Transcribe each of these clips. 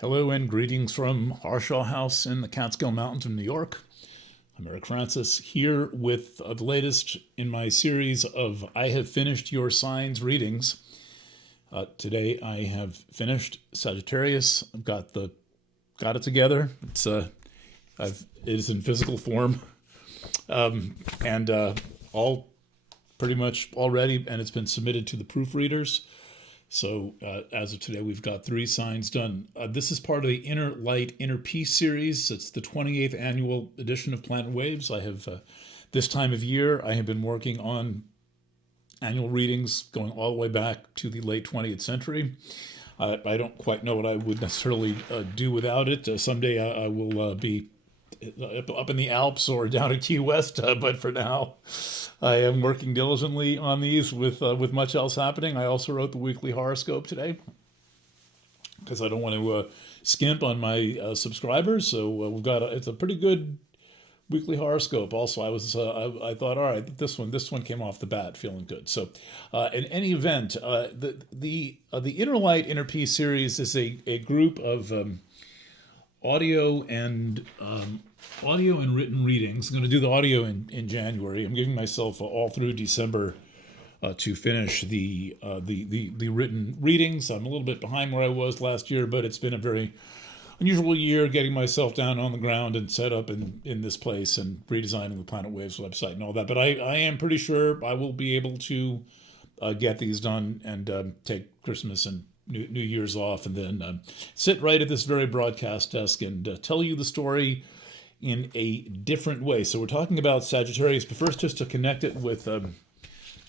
Hello and greetings from Harshaw House in the Catskill Mountains of New York. I'm Eric Francis here with the latest in my series of I Have Finished Your Signs readings. Today I have finished Sagittarius. I've got it together. It is in physical form, and all pretty much all ready, and it's been submitted to the proofreaders. So as of today, we've got 3 signs done. This is part of the Inner Light, Inner Peace series. It's the 28th annual edition of Planet Waves. I have, this time of year, I have been working on annual readings going all the way back to the late 20th century. I don't quite know what I would necessarily do without it. Someday I will be up in the Alps or down at Key West, but for now, I am working diligently on these with much else happening. I also wrote the weekly horoscope today because I don't want to skimp on my subscribers. So we've got it's a pretty good weekly horoscope. Also, I thought, all right, this one came off the bat feeling good. So, in any event, the Inner Light, Inner Peace series is a group of audio and written readings. I'm going to do the audio in January. I'm giving myself all through December to finish the written readings. I'm a little bit behind where I was last year, but it's been a very unusual year getting myself down on the ground and set up in this place and redesigning the Planet Waves website and all that. But I am pretty sure I will be able to get these done and take Christmas and New Year's off, and then sit right at this very broadcast desk and tell you the story in a different way. So we're talking about Sagittarius, but first just to connect it with the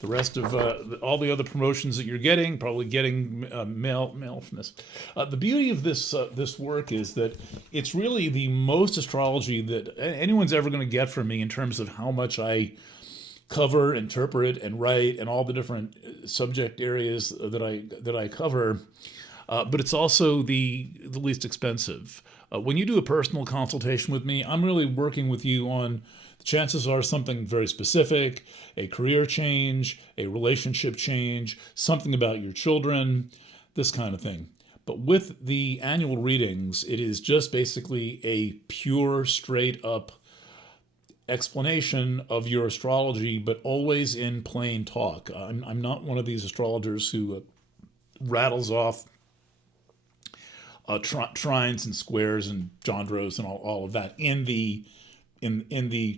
rest of all the other promotions that you're getting, probably getting mail from this. The beauty of this work is that it's really the most astrology that anyone's ever going to get from me in terms of how much I cover, interpret, and write, and all the different subject areas that I cover. But it's also the least expensive. When you do a personal consultation with me, I'm really working with you on the chances are something very specific, a career change, a relationship change, something about your children, this kind of thing. But with the annual readings, it is just basically a pure, straight up explanation of your astrology, but always in plain talk. I'm not one of these astrologers who rattles off trines and squares and chondros and all of that in the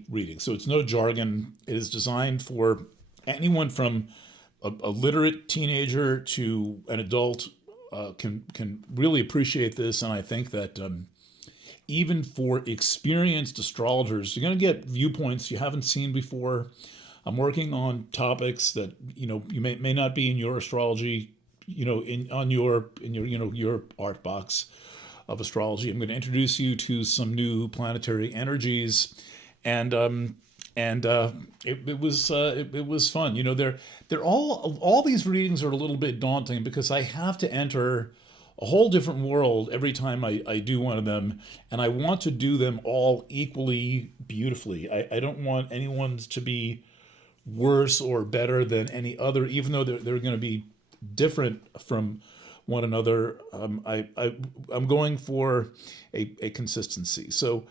reading. So it's no jargon. It is designed for anyone from a literate teenager to an adult can really appreciate this. And I think that even for experienced astrologers, you're going to get viewpoints you haven't seen before. I'm working on topics that you may not be in your astrology, in your art box of astrology. I'm going to introduce you to some new planetary energies, and it was fun. They're all these readings are a little bit daunting because I have to enter a whole different world every time I do one of them, and I want to do them all equally beautifully. I don't want anyone's to be worse or better than any other, even though they're going to be different from one another. I'm going for a consistency. So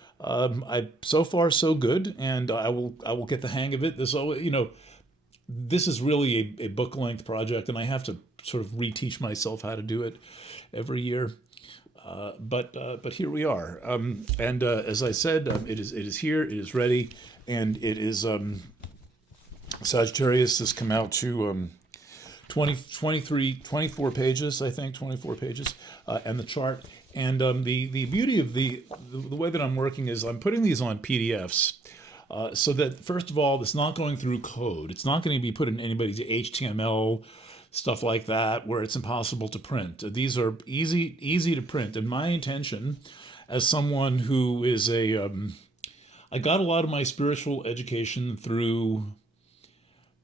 so far so good, and I will get the hang of it. This is really a book length project, and I have to sort of reteach myself how to do it every year. But here we are. And as I said, it is here, it is ready, and it is Sagittarius has come out to 24 pages, I think, 24 pages, and the chart. And the beauty of the way that I'm working is I'm putting these on PDFs. So that, first of all, it's not going through code. It's not going to be put in anybody's HTML, stuff like that, where it's impossible to print. These are easy to print. And my intention, as someone who is I got a lot of my spiritual education through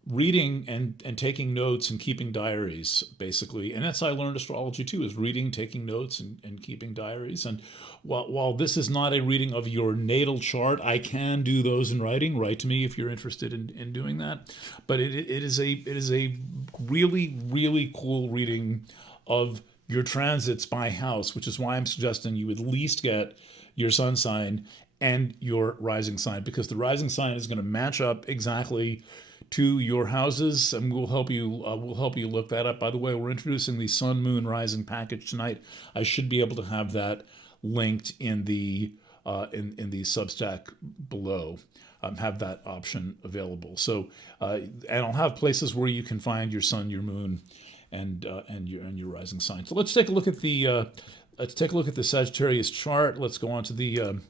reading and taking notes and keeping diaries, basically. And that's how I learned astrology too, is reading, taking notes, and keeping diaries. And while this is not a reading of your natal chart, I can do those in writing. Write to me if you're interested in doing that. But it is a really, really cool reading of your transits by house, which is why I'm suggesting you at least get your sun sign and your rising sign, because the rising sign is going to match up exactly to your houses, and we'll help you look that up. By the way, we're introducing the Sun Moon Rising package tonight. I should be able to have that linked in the in the Substack below. Have that option available. So and I'll have places where you can find your sun, your moon, and your rising sign. So let's take a look at the Sagittarius chart. Let's go on to the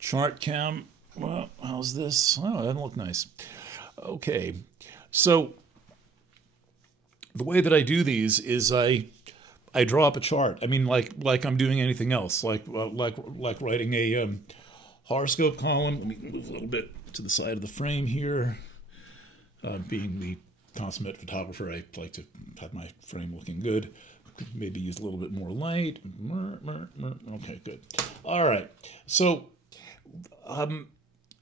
chart cam. Well, how's this? Oh, that doesn't look nice. Okay, so the way that I do these is I draw up a chart. I mean, like I'm doing anything else, like writing a horoscope column. Let me move a little bit to the side of the frame here. Being the consummate photographer, I like to have my frame looking good. Maybe use a little bit more light. Okay, good. All right. So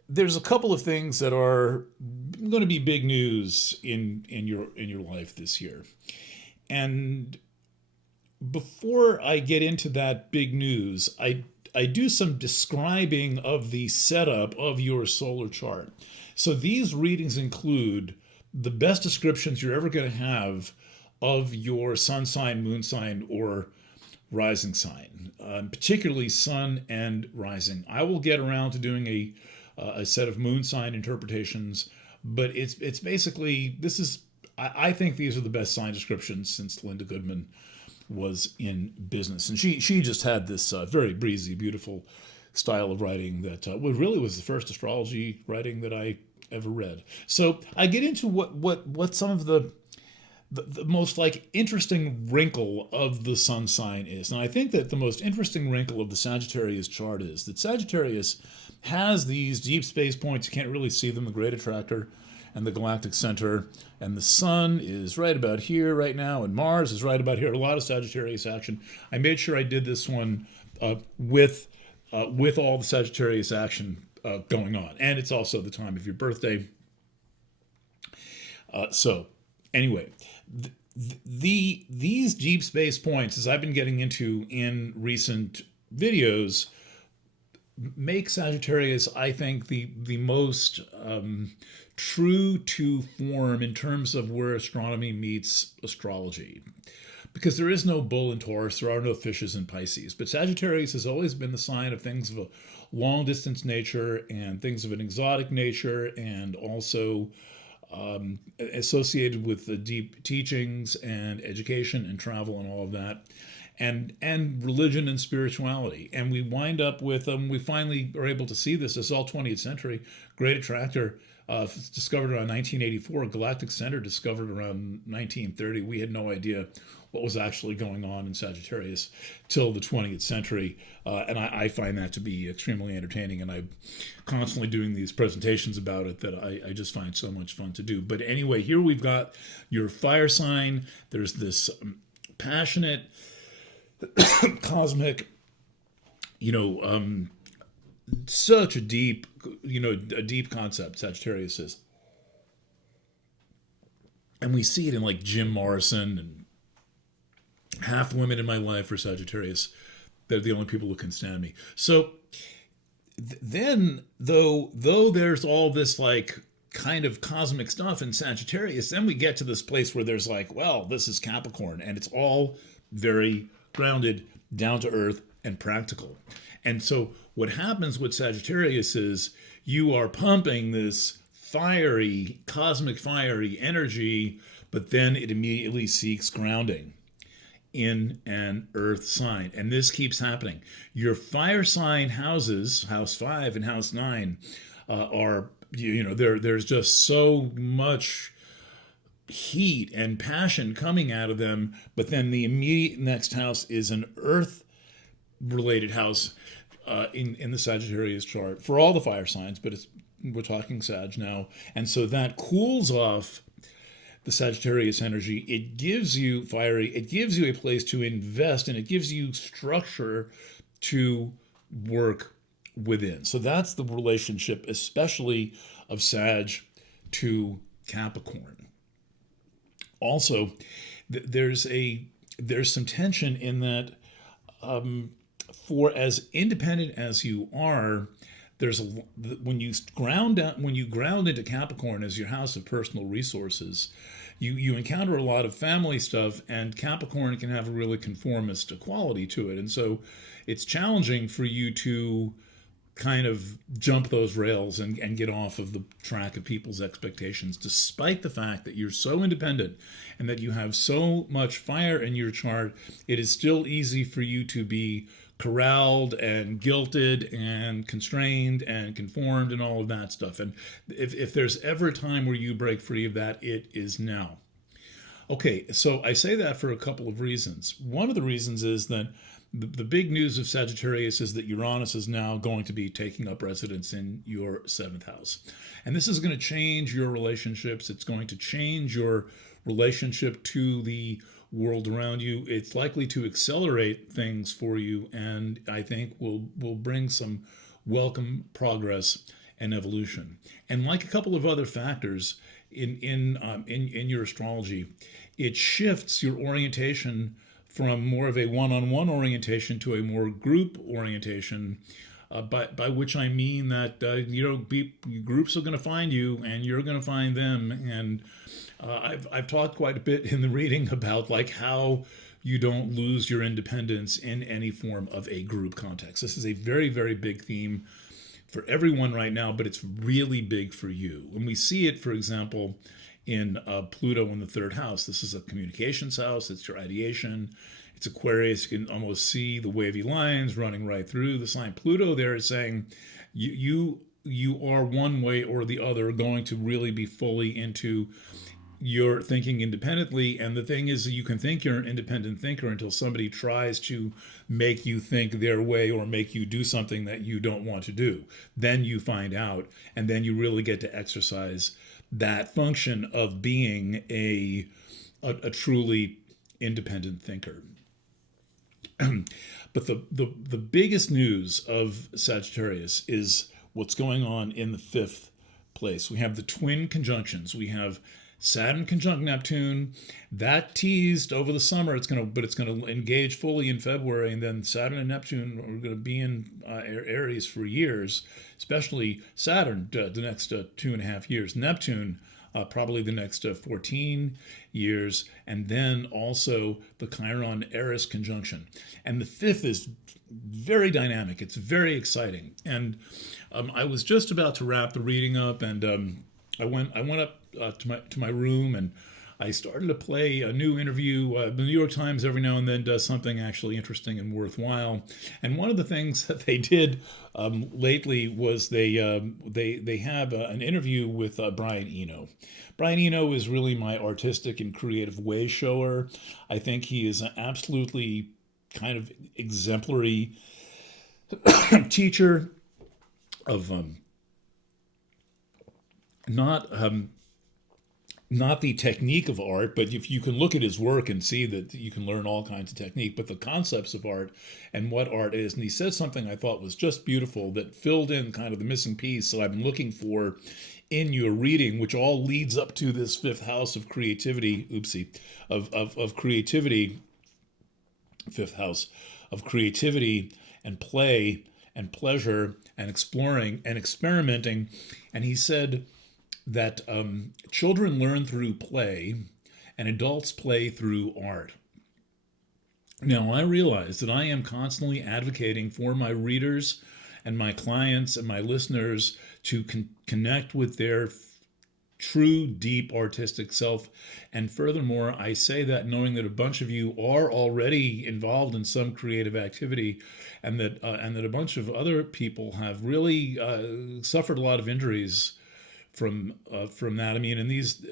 there's a couple of things that are going to be big news in your life this year. And before I get into that big news, I do some describing of the setup of your solar chart. So these readings include the best descriptions you're ever going to have of your sun sign, moon sign, or rising sign, particularly sun and rising. I will get around to doing a set of moon sign interpretations, but it's basically, I think these are the best sign descriptions since Linda Goodman was in business. And she just had this very breezy, beautiful style of writing that really was the first astrology writing that I ever read. So I get into what some of the most like interesting wrinkle of the sun sign is. And I think that the most interesting wrinkle of the Sagittarius chart is that Sagittarius has these deep space points. You can't really see them, the great attractor and the galactic center, and the sun is right about here right now, and Mars is right about here. A lot of Sagittarius action. I made sure I did this one with all the Sagittarius action going on, and it's also the time of your birthday. So anyway, these deep space points, as I've been getting into in recent videos, make Sagittarius, I think, the most true to form in terms of where astronomy meets astrology. Because there is no bull in Taurus, there are no fishes in Pisces. But Sagittarius has always been the sign of things of a long distance nature and things of an exotic nature, and also associated with the deep teachings and education and travel and all of that. And religion and spirituality. And we wind up with, we finally are able to see this. This is all 20th century. Great attractor discovered around 1984. Galactic center discovered around 1930. We had no idea what was actually going on in Sagittarius till the 20th century. And I find that to be extremely entertaining. And I'm constantly doing these presentations about it that I just find so much fun to do. But anyway, here we've got your fire sign. There's this passionate, cosmic, such a deep, a deep concept, Sagittarius is. And we see it in like Jim Morrison, and half the women in my life are Sagittarius. They're the only people who can stand me. So then, though there's all this like kind of cosmic stuff in Sagittarius, then we get to this place where there's like, well, this is Capricorn, and it's all very grounded, down to earth, and practical. And so what happens with Sagittarius is you are pumping this fiery, cosmic fiery energy, but then it immediately seeks grounding in an earth sign. And this keeps happening. Your fire sign houses, house 5 and house 9, are, there's just so much heat and passion coming out of them, but then the immediate next house is an earth related house in the Sagittarius chart for all the fire signs, but we're talking Sag now. And so that cools off the Sagittarius energy. It gives you it gives you a place to invest, and it gives you structure to work within. So that's the relationship, especially of Sag to Capricorn. Also, there's a there's some tension in that for as independent as you are, there's a when you ground into Capricorn as your house of personal resources, you encounter a lot of family stuff, and Capricorn can have a really conformist quality to it, and so it's challenging for you to kind of jump those rails and get off of the track of people's expectations, despite the fact that you're so independent and that you have so much fire in your chart. It is still easy for you to be corralled and guilted and constrained and conformed and all of that stuff. And if there's ever a time where you break free of that, it is now. Okay, so I say that for a couple of reasons. One of the reasons is that the big news of Sagittarius is that Uranus is now going to be taking up residence in your seventh house. And this is going to change your relationships. It's going to change your relationship to the world around you. It's likely to accelerate things for you, and I think will bring some welcome progress and evolution. And like a couple of other factors in your astrology, it shifts your orientation from more of a one-on-one orientation to a more group orientation, by which I mean that groups are going to find you and you're going to find them. And I've talked quite a bit in the reading about like how you don't lose your independence in any form of a group context. This is a very, very big theme for everyone right now, but it's really big for you. When we see it, for example, in Pluto in the third house. This is a communications house. It's your ideation. It's Aquarius. You can almost see the wavy lines running right through the sign. Pluto there is saying you are one way or the other going to really be fully into your thinking independently. And the thing is, you can think you're an independent thinker until somebody tries to make you think their way or make you do something that you don't want to do. Then you find out, and then you really get to exercise that function of being a truly independent thinker. But the biggest news of Sagittarius is what's going on in the fifth place. We have the twin conjunctions. We have Saturn conjunct Neptune. That teased over the summer. It's going to engage fully in February, and then Saturn and Neptune are going to be in Aries for years, especially Saturn the next 2.5 years. Neptune probably the next 14 years, and then also the Chiron Eris conjunction. And the fifth is very dynamic. It's very exciting. And I was just about to wrap the reading up, and I went up to my room, and I started to play a new interview. The New York Times every now and then does something actually interesting and worthwhile. And one of the things that they did lately was they have an interview with Brian Eno. Brian Eno is really my artistic and creative way shower. I think he is an absolutely kind of exemplary teacher of not the technique of art, but if you can look at his work and see that you can learn all kinds of technique, but the concepts of art and what art is. And he said something I thought was just beautiful that filled in kind of the missing piece that I've been looking for in your reading, which all leads up to this fifth house of creativity, of creativity, fifth house of creativity and play and pleasure and exploring and experimenting. And he said that children learn through play and adults play through art. Now, I realize that I am constantly advocating for my readers and my clients and my listeners to connect with their true, deep artistic self. And furthermore, I say that knowing that a bunch of you are already involved in some creative activity, and that a bunch of other people have really suffered a lot of injuries from that. I mean, and these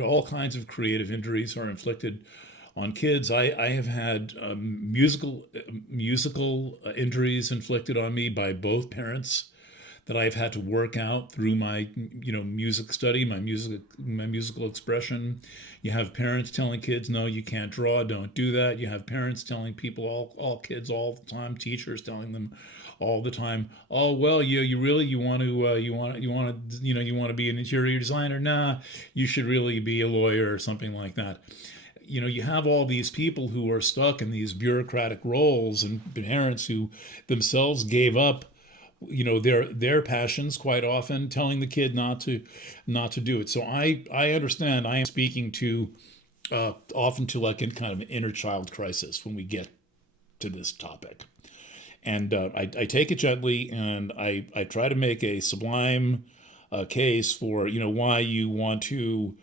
all kinds of creative injuries are inflicted on kids. I have had musical injuries inflicted on me by both parents that I've had to work out through my music study, my musical expression. You have parents telling kids, no, you can't draw, don't do that. You have parents telling people, all kids all the time, teachers telling them all the time, oh well, you want to be an interior designer? Nah, you should really be a lawyer or something like that. you have all these people who are stuck in these bureaucratic roles, and parents who themselves gave up, their passions quite often, telling the kid not to do it. So I understand. I am speaking to often to like in kind of an inner child crisis when we get to this topic. And I take it gently, and I try to make a sublime case for why you want to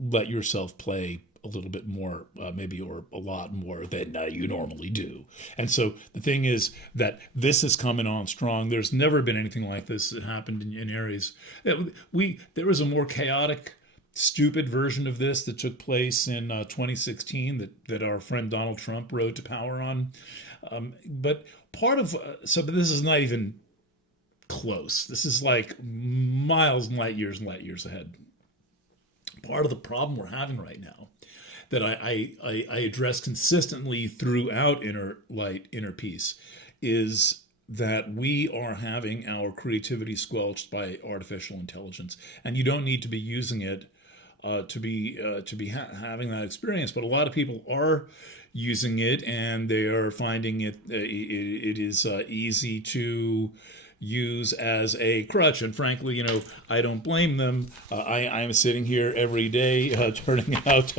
let yourself play a little bit more, maybe, or a lot more than you normally do. And so the thing is that this is coming on strong. There's never been anything like this that happened in Aries. There was a more chaotic, stupid version of this that took place in 2016 that our friend Donald Trump rode to power on. But part of so this is not even close. This is like miles, light years ahead. Part of the problem we're having right now that I address consistently throughout Inner Light, Inner Peace is that we are having our creativity squelched by artificial intelligence, and you don't need to be using it to be having that experience. But a lot of people are using it, and they are finding it is easy to use as a crutch. And frankly, I don't blame them. I'm sitting here every day turning out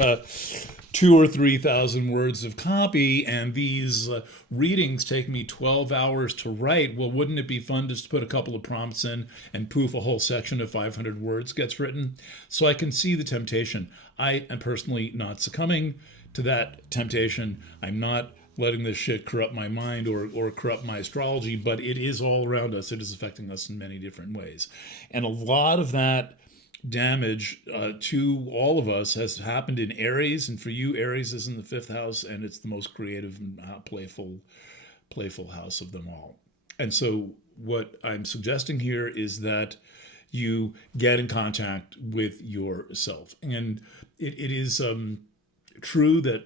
2,000 or 3,000 words of copy, and these readings take me 12 hours to write. Well, wouldn't it be fun just to put a couple of prompts in, and poof, a whole section of 500 words gets written? So I can see the temptation. I am personally not succumbing to that temptation. I'm not letting this shit corrupt my mind or corrupt my astrology, but it is all around us. It is affecting us in many different ways. And a lot of that damage to all of us has happened in Aries. And for you, Aries is in the 5th house, and it's the most creative and playful house of them all. And so what I'm suggesting here is that you get in contact with yourself. And it is true that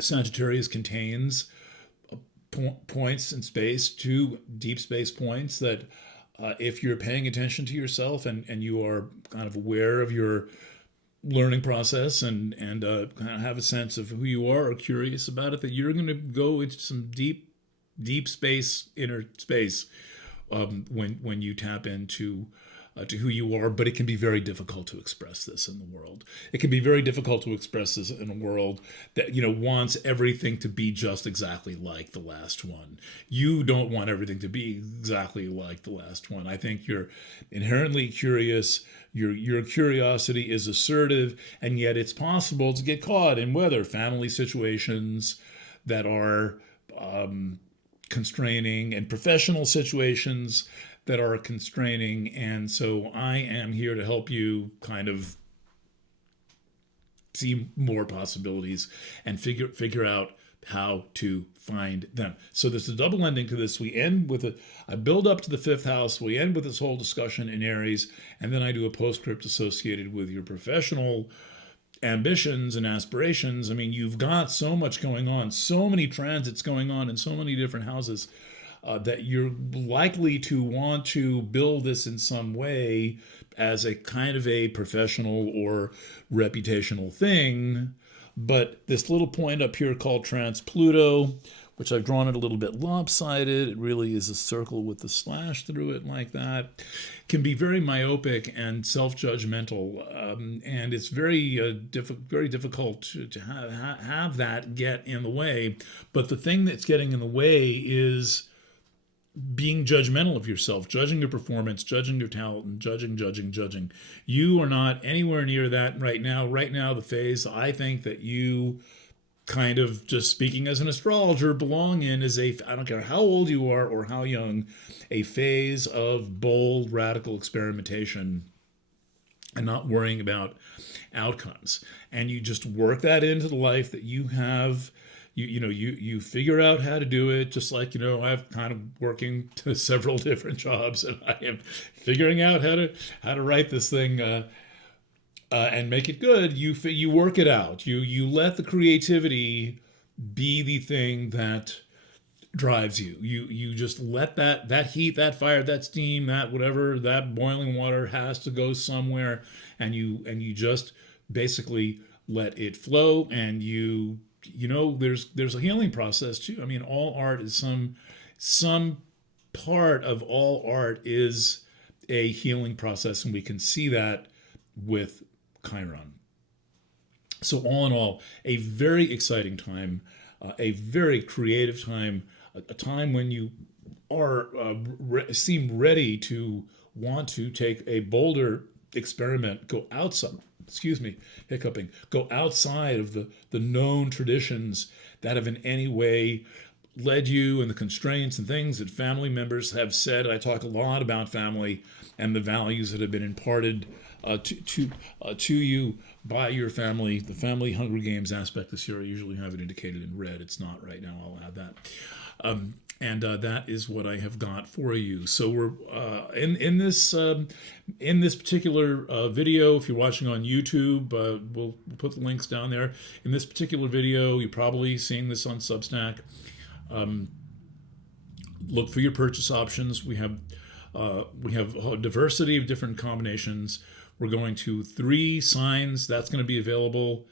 Sagittarius contains points in space, 2 deep space points that if you're paying attention to yourself and you are kind of aware of your learning process and kind of have a sense of who you are or curious about it, that you're going to go into some deep space, inner space when you tap into to who you are. But it can be very difficult to express this in the world. It can be very difficult to express this in a world that wants everything to be just exactly like the last one. You don't want everything to be exactly like the last one. I think you're inherently curious. Your curiosity is assertive, and yet it's possible to get caught in whether family situations that are constraining, and professional situations that are constraining. And so I am here to help you kind of see more possibilities and figure out how to find them. So there's a double ending to this. We end with a build up to the 5th house. We end with this whole discussion in Aries, and then I do a postscript associated with your professional ambitions and aspirations. I mean, you've got so much going on, so many transits going on in so many different houses, that you're likely to want to build this in some way as a kind of a professional or reputational thing. But this little point up here called Trans Pluto, which I've drawn it a little bit lopsided, it really is a circle with the slash through it like that, can be very myopic and self-judgmental, and it's very difficult to have that get in the way. But the thing that's getting in the way is being judgmental of yourself, judging your performance, judging your talent, and judging. You are not anywhere near that right now. Right now, the phase I think that you kind of, just speaking as an astrologer, belong in is I don't care how old you are or how young, a phase of bold, radical experimentation and not worrying about outcomes. And you just work that into the life that you have. You figure out how to do it, just like, I've kind of working to several different jobs, and I am figuring out how to write this thing and make it good. You work it out. You let the creativity be the thing that drives you. You just let that heat, that fire, that steam, that whatever, that boiling water has to go somewhere, and you just basically let it flow, and there's a healing process too. I mean, all art is some part of all art is a healing process, and we can see that with Chiron. So all in all, a very exciting time, a very creative time, a time when you are seem ready to want to take a bolder experiment, go outside. Excuse me, hiccuping. Go outside of the known traditions that have in any way led you, and the constraints and things that family members have said. I talk a lot about family and the values that have been imparted to you by your family. The family Hunger Games aspect this year, I usually have it indicated in red. It's not right now. I'll add that. And that is what I have got for you. So we're in this particular video. If you're watching on YouTube, we'll put the links down there. In this particular video, you're probably seeing this on Substack. Look for your purchase options. We have a diversity of different combinations. We're going to 3 signs. That's going to be available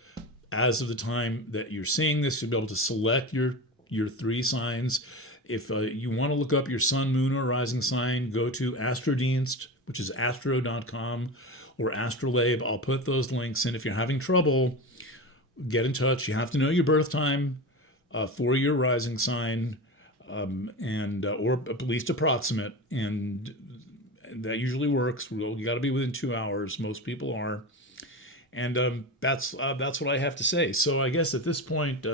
as of the time that you're seeing this. You'll be able to select your 3 signs. If you want to look up your sun, moon, or rising sign, go to Astrodienst, which is astro.com, or Astrolabe. I'll put those links in. If you're having trouble, get in touch. You have to know your birth time for your rising sign, or at least approximate, and that usually works. You got to be within 2 hours. Most people are, and that's what I have to say. So I guess at this point,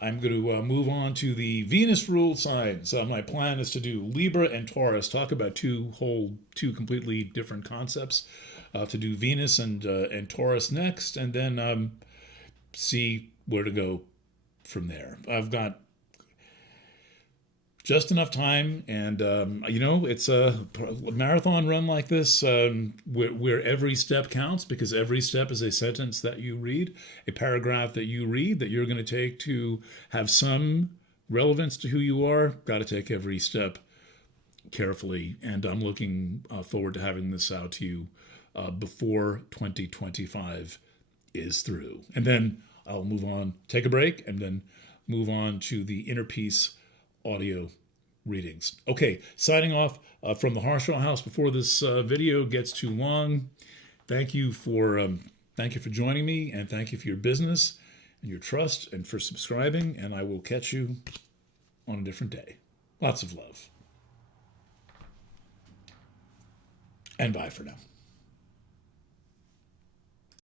I'm going to move on to the Venus ruled signs. My plan is to do Libra and Taurus, talk about two completely different concepts. To do Venus and Taurus next, and then see where to go from there. I've got just enough time, and it's a marathon run like this, where every step counts, because every step is a sentence that you read, a paragraph that you read, that you're going to take to have some relevance to who you are. Got to take every step carefully, and I'm looking forward to having this out to you before 2025 is through. And then I'll move on, take a break, and then move on to the Inner Peace audio readings. Okay, signing off from the Harshal House before this video gets too long. Thank you for joining me, and thank you for your business and your trust, and for subscribing, and I will catch you on a different day. Lots of love. And bye for now.